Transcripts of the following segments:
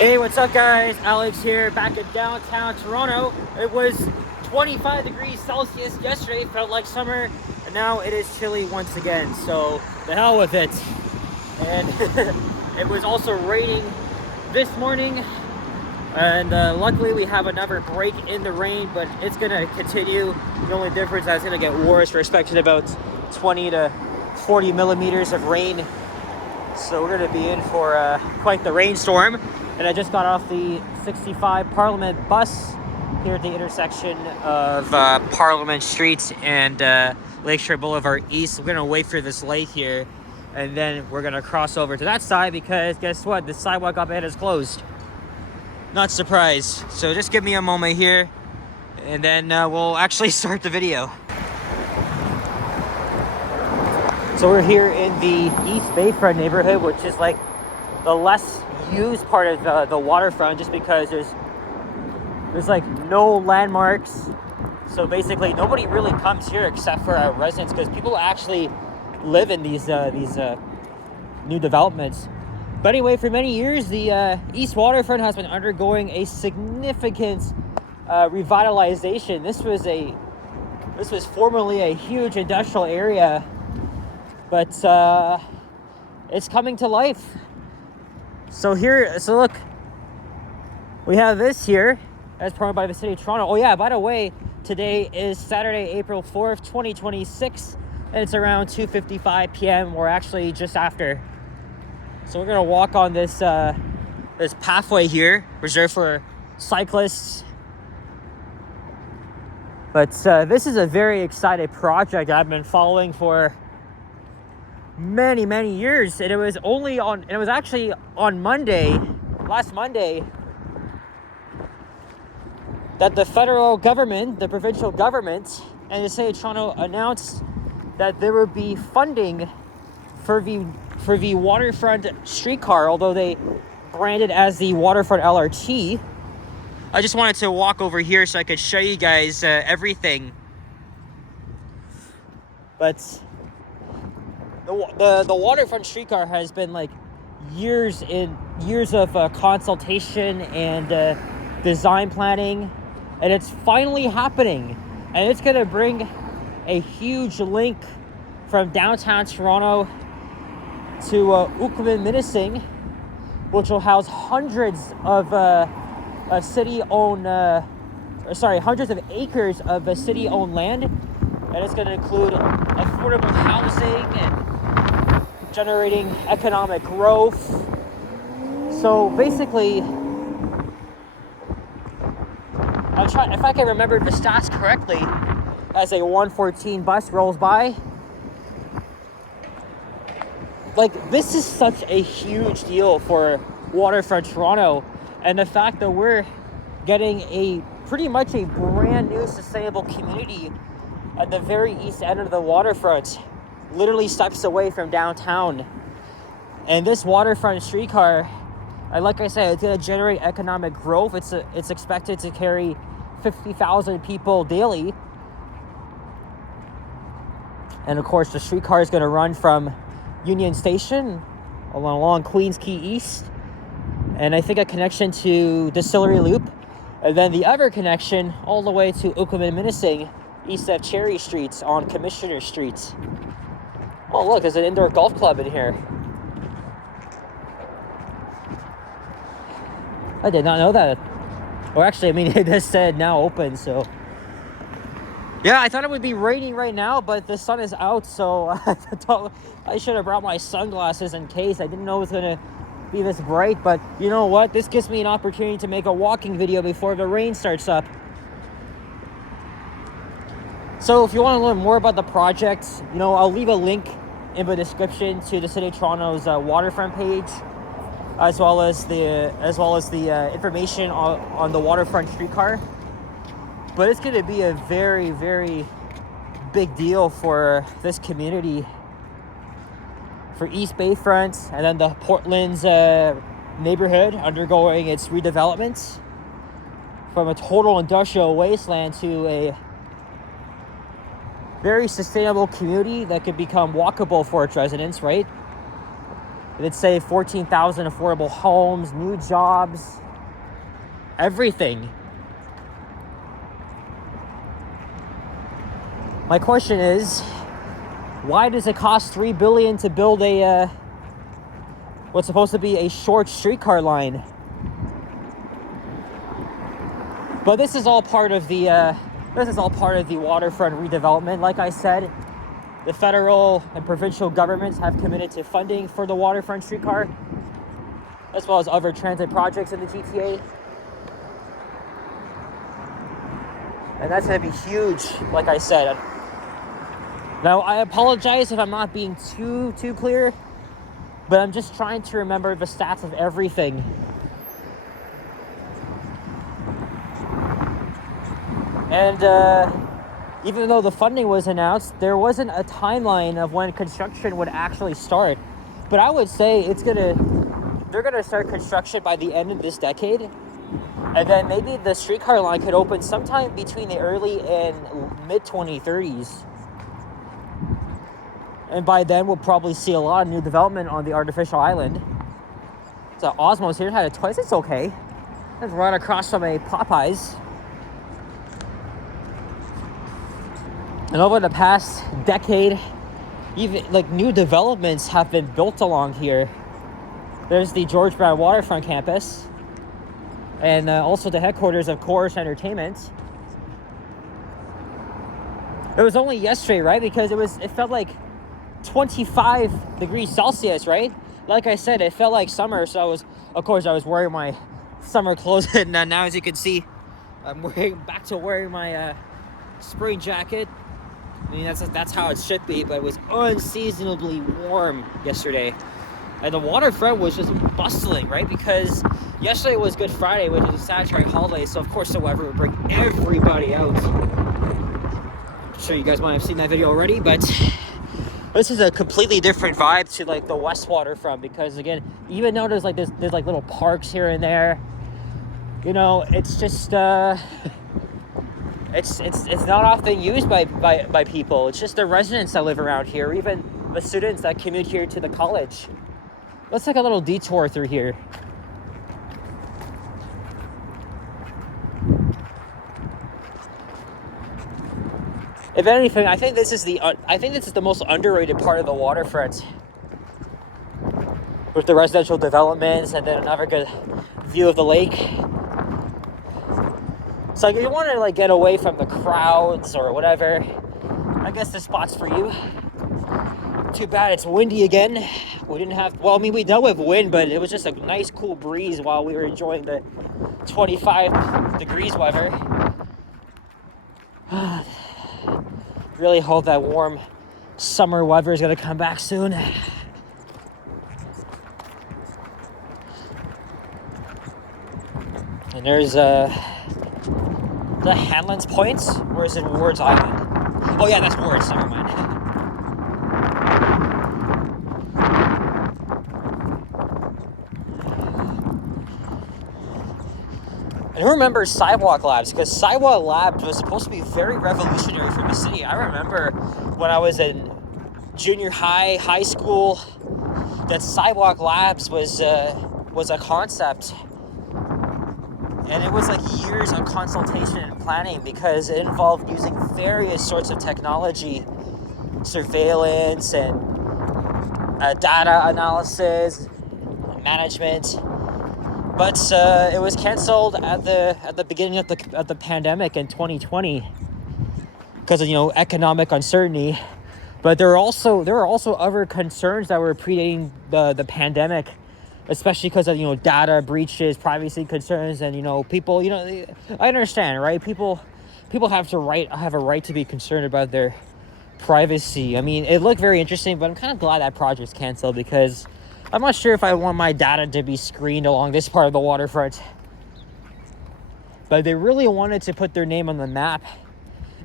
Hey, what's up guys? Alex here, back in downtown Toronto. It was 25 degrees Celsius yesterday, felt like summer, and now it is chilly once again, so the hell with it. And it was also raining this morning, and luckily we have another break in the rain, but it's gonna continue. The only difference is it's gonna get worse. We're expecting about 20 to 40 millimeters of rain, so we're gonna be in for quite the rainstorm. And I just got off the 65 Parliament bus here at the intersection of Parliament Street and Lakeshore Boulevard East. We're gonna wait for this light here, and then we're gonna cross over to that side because guess what? The sidewalk up ahead is closed. Not surprised. So just give me a moment here, and then we'll actually start the video. So we're here in the East Bayfront neighborhood, which is like the less used part of the waterfront, just because there's like no landmarks. So basically nobody really comes here except for our residents, because people actually live in these new developments. But anyway, for many years the East Waterfront has been undergoing a significant revitalization. This was formerly a huge industrial area, but it's coming to life. So look, we have this here as promoted by the City of Toronto. Oh yeah, by the way, today is Saturday, April 4th, 2026, and it's around 2:55 p.m. We're actually just after. So we're gonna walk on this this pathway here, reserved for cyclists. But this is a very exciting project I've been following for many years, and it was actually on last Monday, that the federal government, the provincial government, and the City of Toronto announced that there would be funding for the Waterfront Streetcar, although they branded as the Waterfront LRT. I just wanted to walk over here so I could show you guys everything. But the Waterfront Streetcar has been like years of consultation and design planning, and it's finally happening. And it's going to bring a huge link from downtown Toronto to Ucluelet, which will house hundreds of hundreds of acres of city-owned land, and it's going to include affordable housing and generating economic growth. So basically, if I can remember the stats correctly, as a 114 bus rolls by, like, this is such a huge deal for Waterfront Toronto, and the fact that we're getting pretty much a brand new sustainable community at the very east end of the waterfront, literally steps away from downtown. And this Waterfront Streetcar, like I said, it's going to generate economic growth. It's expected to carry 50,000 people daily. And of course, the streetcar is going to run from Union Station along Queens Quay East, and I think a connection to Distillery Loop, and then the other connection all the way to Ucluelet, east of Cherry Street on Commissioner Street. Oh look, there's an indoor golf club in here. I did not know that. Or actually, I mean, it just said now open, so. Yeah, I thought it would be raining right now, but the sun is out, so I should have brought my sunglasses in case. I didn't know it was going to be this bright, but you know what? This gives me an opportunity to make a walking video before the rain starts up. So if you want to learn more about the project, I'll leave a link in the description to the City of Toronto's waterfront page, as well as the information on the Waterfront Streetcar. But it's going to be a very, very big deal for this community, for East Bayfront, and then the Portland's neighborhood undergoing its redevelopment from a total industrial wasteland to a very sustainable community that could become walkable for its residents, right? It'd save 14,000 affordable homes, new jobs, everything. My question is, why does it cost $3 billion to build a what's supposed to be a short streetcar line? But this is all part of the waterfront redevelopment. Like I said, the federal and provincial governments have committed to funding for the Waterfront Streetcar, as well as other transit projects in the GTA. And that's going to be huge, like I said. Now, I apologize if I'm not being too clear, but I'm just trying to remember the stats of everything. And even though the funding was announced, there wasn't a timeline of when construction would actually start. But I would say they're gonna start construction by the end of this decade. And then maybe the streetcar line could open sometime between the early and mid-2030s. And by then, we'll probably see a lot of new development on the artificial island. So Osmo's here, had it twice, it's okay. Let's run across from a Popeyes. And over the past decade, even like new developments have been built along here. There's the George Brown Waterfront campus, and also the headquarters of Chorus Entertainment. It was only yesterday, right? Because it felt like 25 degrees Celsius, right? Like I said, it felt like summer, so I was wearing my summer clothes, and now as you can see, I'm back to wearing my spring jacket. I mean, that's how it should be, but it was unseasonably warm yesterday. And the waterfront was just bustling, right? Because yesterday was Good Friday, which is a statutory holiday, so of course the weather would bring everybody out. I'm sure you guys might have seen that video already, but this is a completely different vibe to like the West Waterfront, because again, even though there's like little parks here and there, you know, it's just it's not often used by people. It's just the residents that live around here, even the students that commute here to the college. Let's take a little detour through here. If anything, I think this is the most underrated part of the waterfront, with the residential developments and then another good view of the lake. So if you want to like get away from the crowds or whatever, I guess this spot's for you. Too bad it's windy again. We dealt with wind, but it was just a nice cool breeze while we were enjoying the 25 degrees weather. Really hope that warm summer weather is going to come back soon. And there's the Hanlon's Point, or is it Ward's Island? Oh yeah, that's Ward's, never mind. And who remembers Sidewalk Labs? Because Sidewalk Labs was supposed to be very revolutionary for the city. I remember when I was in junior high school, that Sidewalk Labs was a concept. And it was like years of consultation and planning, because it involved using various sorts of technology, surveillance and data analysis, management. But it was canceled at the beginning of the pandemic in 2020 because of economic uncertainty. But there were also other concerns that were predating the pandemic, especially because of data breaches, privacy concerns, and people. I understand, right? People have a right to be concerned about their privacy. I mean, it looked very interesting, but I'm kind of glad that project's canceled, because I'm not sure if I want my data to be screened along this part of the waterfront. But they really wanted to put their name on the map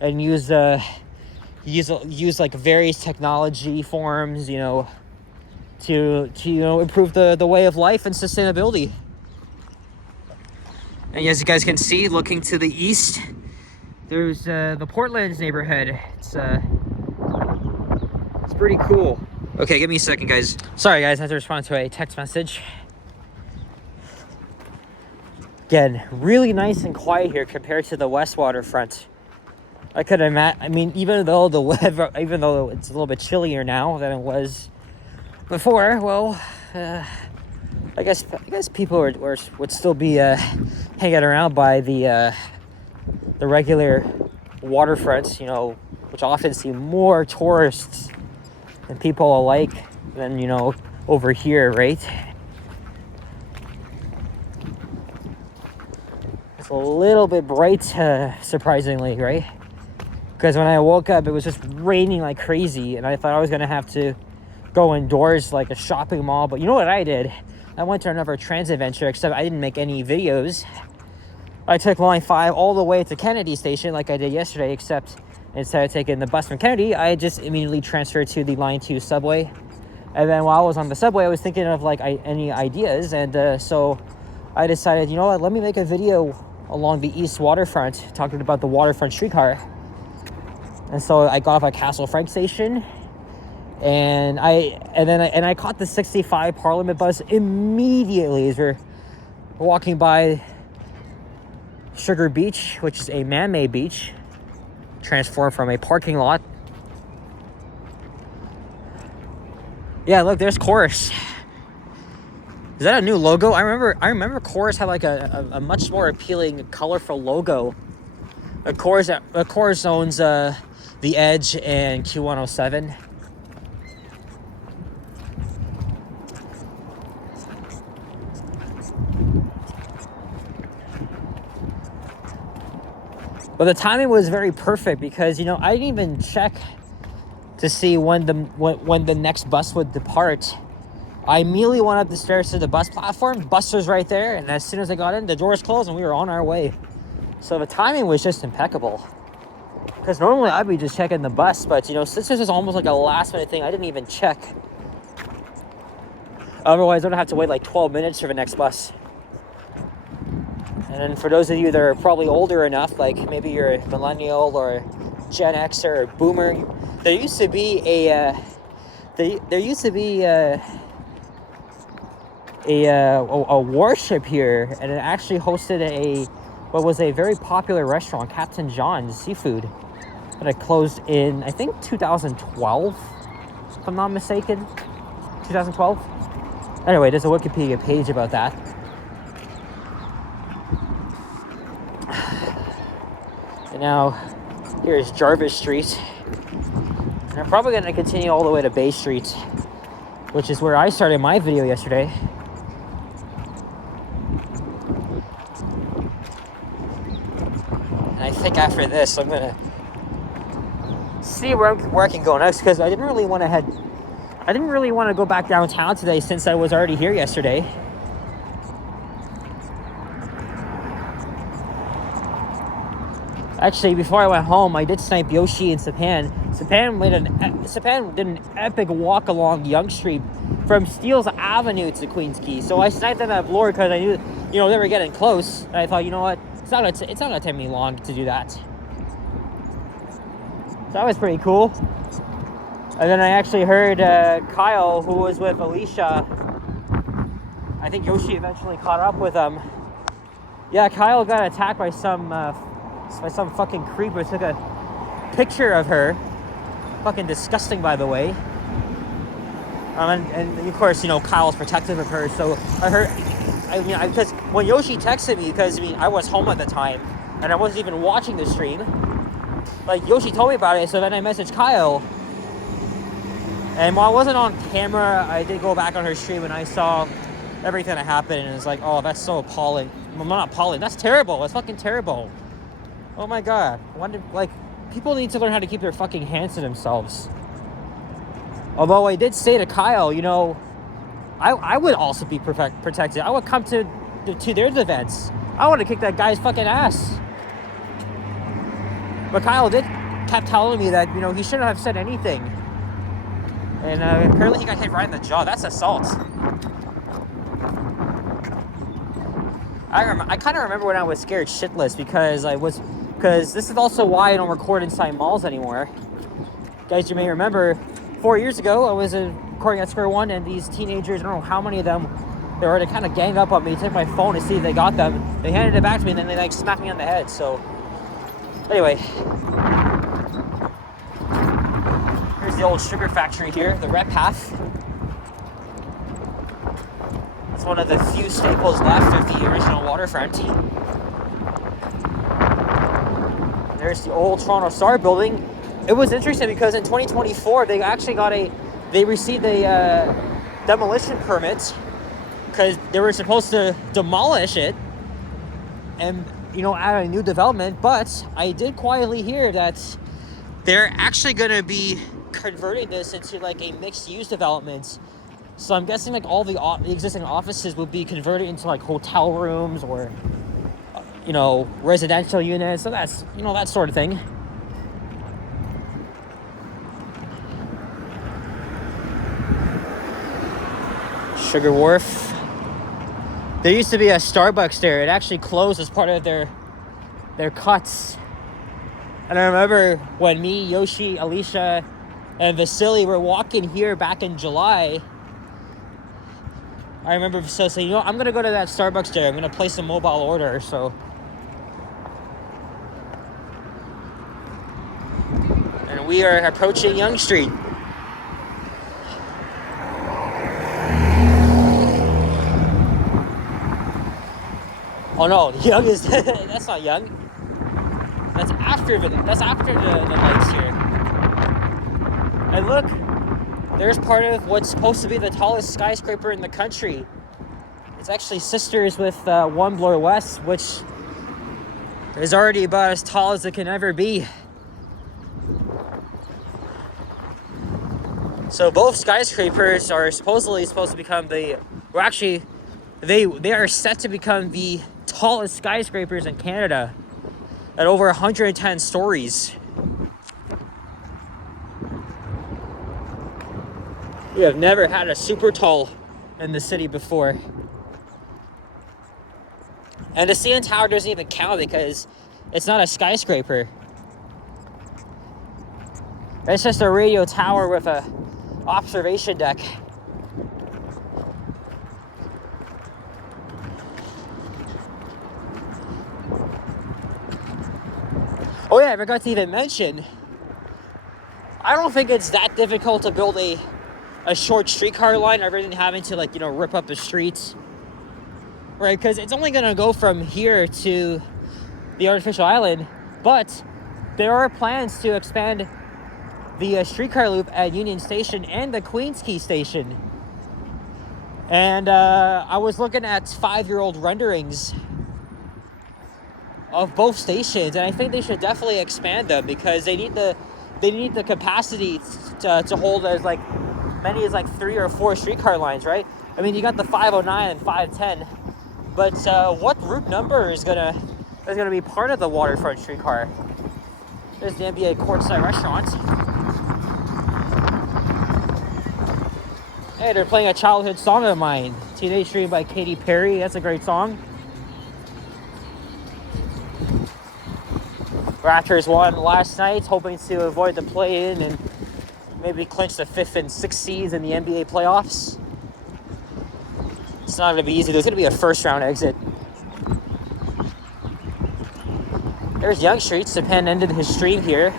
and use like various technology forms, to improve the way of life and sustainability. And as you guys can see, looking to the east, there's the Portland's neighborhood. It's It's pretty cool. Okay, give me a second, guys. Sorry, guys, I have to respond to a text message. Again, really nice and quiet here compared to the West Waterfront. I could imagine. I mean, even though the weather, even though it's a little bit chillier now than it was before, well, I guess people would still be hanging around by the regular waterfronts, you know, which often see more tourists and people alike than, you know, over here, right? It's a little bit bright, surprisingly, right? Because when I woke up, it was just raining like crazy, and I thought I was gonna have to go indoors like a shopping mall. But you know what I did? I went to another transit venture, except I didn't make any videos. I took line 5 all the way to Kennedy Station like I did yesterday, except instead of taking the bus from Kennedy, I just immediately transferred to the line 2 subway. And then while I was on the subway, I was thinking of like any ideas, and so I decided, you know what, let me make a video along the East Waterfront talking about the Waterfront Streetcar. And so I got off at Castle Frank Station, and I caught the 65 Parliament bus immediately as we're walking by Sugar Beach, which is a man-made beach transformed from a parking lot. Yeah, look, there's Chorus. Is that a new logo? I remember Chorus had like a much more appealing, colorful logo. Chorus owns The Edge and Q107. But the timing was very perfect because, you know, I didn't even check to see when the next bus would depart. I immediately went up the stairs to the bus platform. Bus was right there, and as soon as I got in, the doors closed and we were on our way. So the timing was just impeccable. Because normally I'd be just checking the bus, but, you know, since this is almost like a last minute thing, I didn't even check. Otherwise, I would have to wait like 12 minutes for the next bus. And then for those of you that are probably older enough, like maybe you're a millennial or Gen X or Boomer, there used to be a warship here, and it actually hosted what was a very popular restaurant, Captain John's Seafood, that it closed in, I think, 2012, if I'm not mistaken. 2012. Anyway, there's a Wikipedia page about that. And now here's Jarvis Street, and I'm probably going to continue all the way to Bay Street, which is where I started my video yesterday. And I think after this, I'm gonna see where I can go next, because I didn't really want to go back downtown today since I was already here yesterday. Actually, before I went home, I did snipe Yoshi and Sapan. Sapan did an epic walk along Yonge Street from Steeles Avenue to Queens Quay. So I sniped them at Bloor because I knew, you know, they were getting close. And I thought, you know what, it's not gonna take me long to do that. So that was pretty cool. And then I actually heard Kyle, who was with Alicia. I think Yoshi eventually caught up with him. Yeah, Kyle got attacked by some fucking creep who took a picture of her. Fucking disgusting, by the way. And of course, you know, Kyle's protective of her. So because when Yoshi texted me, because I was home at the time and I wasn't even watching the stream. Like, Yoshi told me about it, so then I messaged Kyle. And while I wasn't on camera, I did go back on her stream and I saw everything that happened, and it's like, oh, that's so appalling. Well, not appalling, that's terrible. That's fucking terrible. Oh my god. People need to learn how to keep their fucking hands to themselves. Although I did say to Kyle, you know, I would also be protected. I would come to their defense. I want to kick that guy's fucking ass. But Kyle kept telling me that, you know, he shouldn't have said anything. And apparently he got hit right in the jaw. That's assault. I kind of remember when I was scared shitless because this is also why I don't record inside malls anymore. Guys, you may remember 4 years ago, I was recording at Square One, and these teenagers, I don't know how many of them, they were to kind of gang up on me, take my phone to see if they got them. They handed it back to me, and then they like smacked me on the head. So anyway, here's the old sugar factory here, the Rep Path. It's one of the few staples left of the original waterfront. There's the old Toronto Star building. It was interesting because in 2024 they actually received a demolition permit because they were supposed to demolish it and add a new development. But I did quietly hear that they're actually going to be converting this into like a mixed-use development. So I'm guessing like all the existing offices will be converted into like hotel rooms or residential units. So that's that sort of thing. Sugar Wharf. There used to be a Starbucks there. It actually closed as part of their cuts. And I remember when me, Yoshi, Alicia, and Vasily were walking here back in July. I remember Vasily saying, I'm going to go to that Starbucks there. I'm going to place a mobile order. So, and we are approaching Yonge Street. Oh no, Yonge is that's not Yonge. That's after the lights here. And look, there's part of what's supposed to be the tallest skyscraper in the country. It's actually sisters with One Bloor West, which is already about as tall as it can ever be. So both skyscrapers are supposedly supposed to become they are set to become the tallest skyscrapers in Canada at over 110 stories. We have never had a super tall in the city before. And the CN Tower doesn't even count because it's not a skyscraper. It's just a radio tower with a observation deck. Oh yeah, I forgot to even mention, I don't think it's that difficult to build a short streetcar line rather than having to rip up the streets. Right, because it's only going to go from here to the artificial island, but there are plans to expand the streetcar loop at Union Station and the Queens Quay Station. And I was looking at 5-year-old renderings of both stations, and I think they should definitely expand them because they need the capacity to hold as many as 3 or 4 streetcar lines, right? I mean, you got the 509 and 510, but what route number is gonna be part of the Waterfront Streetcar? There's the NBA Courtside Restaurant. Hey, they're playing a childhood song of mine, Teenage Dream by Katy Perry. That's a great song. Raptors won last night, hoping to avoid the play-in and maybe clinch the 5th and 6th seeds in the NBA playoffs. It's not going to be easy. There's going to be a first-round exit. There's Yonge Street. Sapan ended his stream here.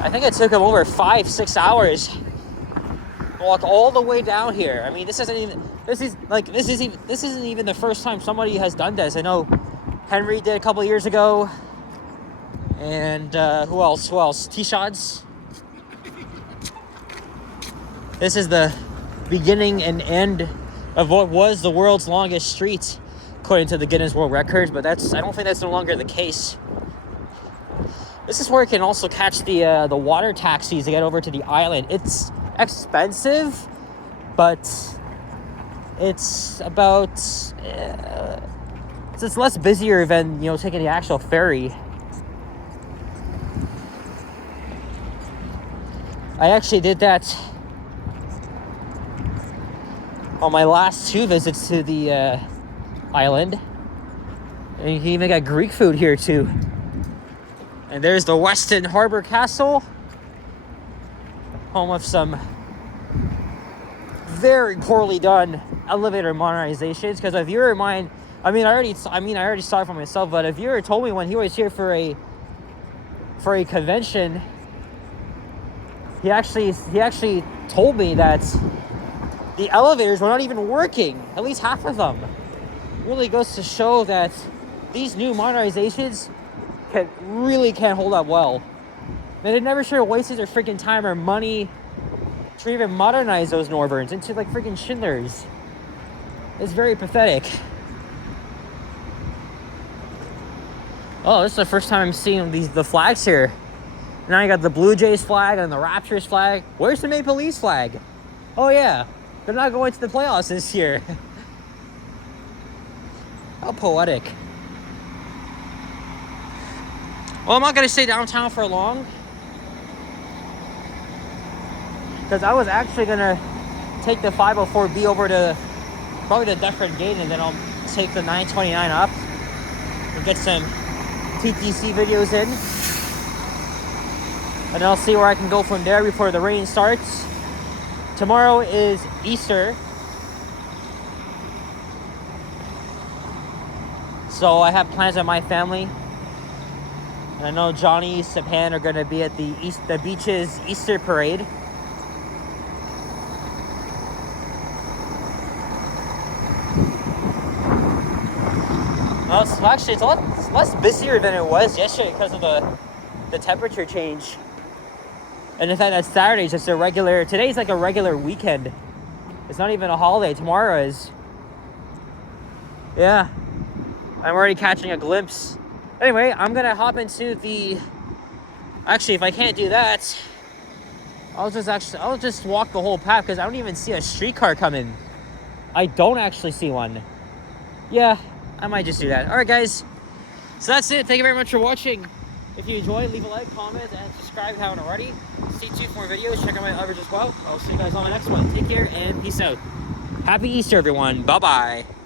I think it took him over 5-6 hours to walk all the way down here. I mean, this isn't even the first time somebody has done this. I know Henry did a couple years ago. And who else? T-Shots. This is the beginning and end of what was the world's longest street, according to the Guinness World Records, but I don't think that's no longer the case. This is where you can also catch the water taxis to get over to the island. It's expensive, but it's about it's less busier than taking the actual ferry. I actually did that on my last 2 visits to the island. And you can even get Greek food here too. And there's the Weston Harbor Castle, home of some very poorly done elevator modernizations. Because if you were mine, I already saw it for myself. But if you were told me when he was here for a convention, he actually told me that the elevators were not even working. At least half of them. It really goes to show that these new modernizations can't hold up well. And they never should have wasted their freaking time or money to even modernize those Northerns into like freaking Schindlers. It's very pathetic. Oh, this is the first time I'm seeing the flags here. Now you got the Blue Jays flag and the Raptors flag. Where's the Maple Leafs flag? Oh yeah, they're not going to the playoffs this year. How poetic. Well, I'm not gonna stay downtown for long, because I was actually gonna take the 504B over to probably the Dufferin Gate, and then I'll take the 929 up and get some TTC videos in. And I'll see where I can go from there before the rain starts. Tomorrow is Easter. So I have plans with my family. And I know Johnny, Sapan are going to be at the beach's Easter parade. Well, it's a lot less busier than it was yesterday because of the temperature change. And in fact, that Saturday's just a regular... Today's like a regular weekend. It's not even a holiday. Tomorrow is. Yeah. I'm already catching a glimpse. Anyway, I'm going to hop into the... Actually, if I can't do that, I'll just walk the whole path, because I don't even see a streetcar coming. I don't actually see one. Yeah, I might just do that. Alright, guys. So that's it. Thank you very much for watching. If you enjoyed, leave a like, comment, and subscribe if you haven't already. Stay tuned for more videos. Check out my others as well. I'll see you guys on the next one. Take care and peace out. Happy Easter, everyone. Bye-bye.